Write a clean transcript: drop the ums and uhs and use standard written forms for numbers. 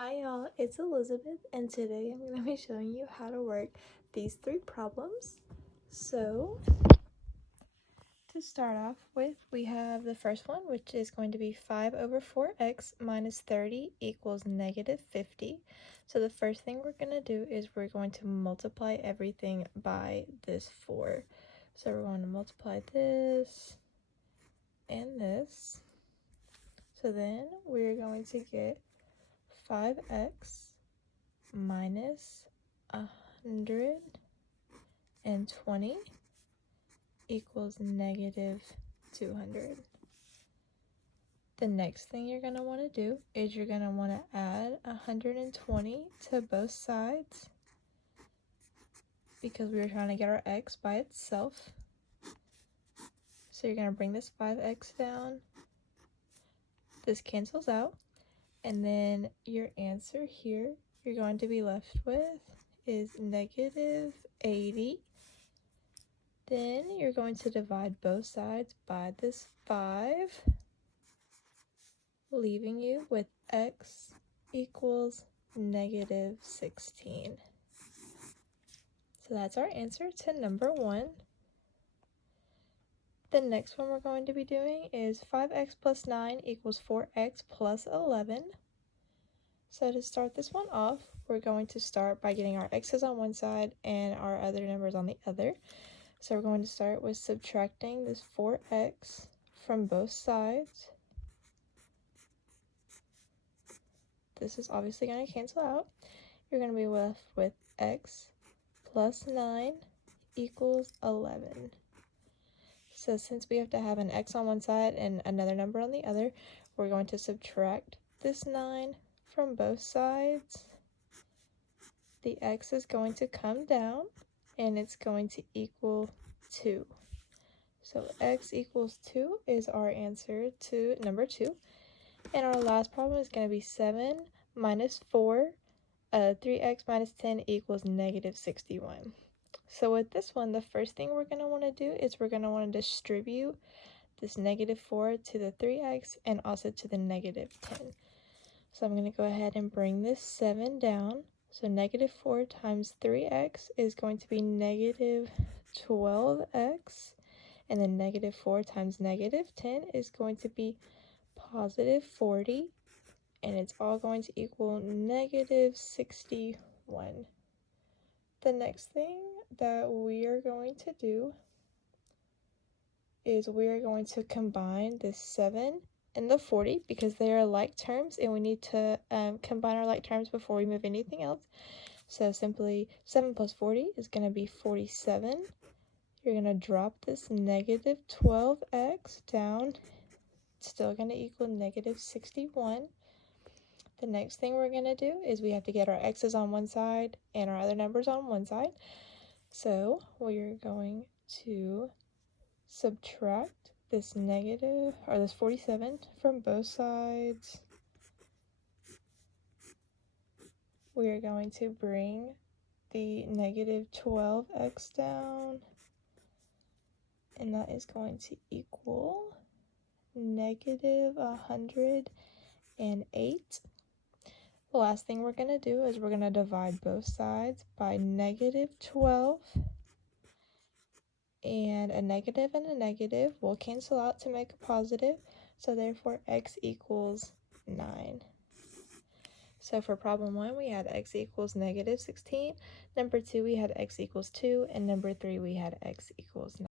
Hi y'all, it's Elizabeth, and today I'm going to be showing you how to work these three problems. So, to start off with, we have the first one, which is going to be 5 over 4x minus 30 equals negative 50. So the first thing we're going to do is we're going to multiply everything by this 4. So we're going to multiply this and this. So then we're going to get 5x minus 120 equals negative 200. The next thing you're going to want to do is you're going to want to add 120 to both sides because we were trying to get our x by itself. So you're going to bring this 5x down. This cancels out. And then your answer here you're going to be left with is negative 80. Then you're going to divide both sides by this 5, leaving you with x equals negative 16. So that's our answer to number 1. The next one we're going to be doing is 5x plus 9 equals 4x plus 11. So to start this one off, we're going to start by getting our x's on one side and our other numbers on the other. So we're going to start with subtracting this 4x from both sides. This is obviously going to cancel out. You're going to be left with x plus 9 equals 11. So since we have to have an x on one side and another number on the other, we're going to subtract this 9 from both sides. The x is going to come down and it's going to equal 2. So x equals 2 is our answer to number 2. And our last problem is going to be 7 minus 4. 3x minus 10 equals negative 61. So with this one, the first thing we're going to want to do is we're going to want to distribute this negative 4 to the 3x and also to the negative 10. So I'm going to go ahead and bring this 7 down. So negative 4 times 3x is going to be negative 12x. And then negative 4 times negative 10 is going to be positive 40. And it's all going to equal negative 61. The next thing that we are going to do is we are going to combine the 7 and the 40 because they are like terms and we need to combine our like terms before we move anything else. So simply 7 plus 40 is going to be 47. You're going to drop this negative 12x down. It's still going to equal negative 61. The next thing we're going to do is we have to get our x's on one side and our other numbers on one side. So we're going to subtract this negative, or this 47 from both sides. We are going to bring the negative 12x down, and that is going to equal negative 108. The last thing we're going to do is we're going to divide both sides by negative 12. And a negative will cancel out to make a positive. So therefore, x equals 9. So for problem 1, we had x equals negative 16. Number 2, we had x equals 2. And number 3, we had x equals 9.